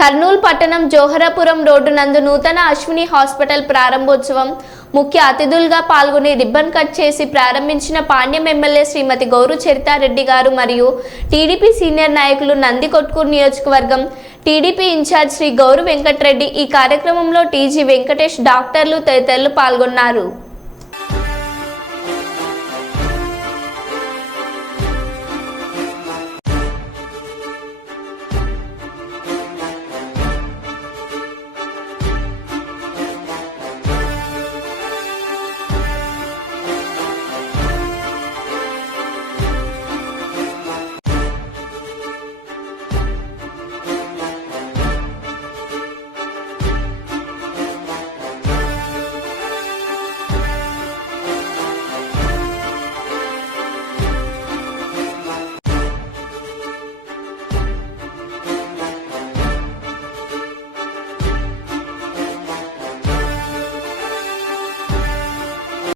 కర్నూలు పట్టణం జోహరాపురం రోడ్డు నందు నూతన అశ్విని హాస్పిటల్ ప్రారంభోత్సవం. ముఖ్య అతిథులుగా పాల్గొని రిబ్బన్ కట్ చేసి ప్రారంభించిన పాండ్యం ఎమ్మెల్యే శ్రీమతి గౌరు చరితారెడ్డి గారు మరియు టీడీపీ సీనియర్ నాయకులు నందికొట్కూరు నియోజకవర్గం. టీడీపీ ఇన్ఛార్జ్ శ్రీ గౌరు వెంకట్రెడ్డి ఈ కార్యక్రమంలో టీజీ వెంకటేష్ డాక్టర్లు తదితరులు పాల్గొన్నారు.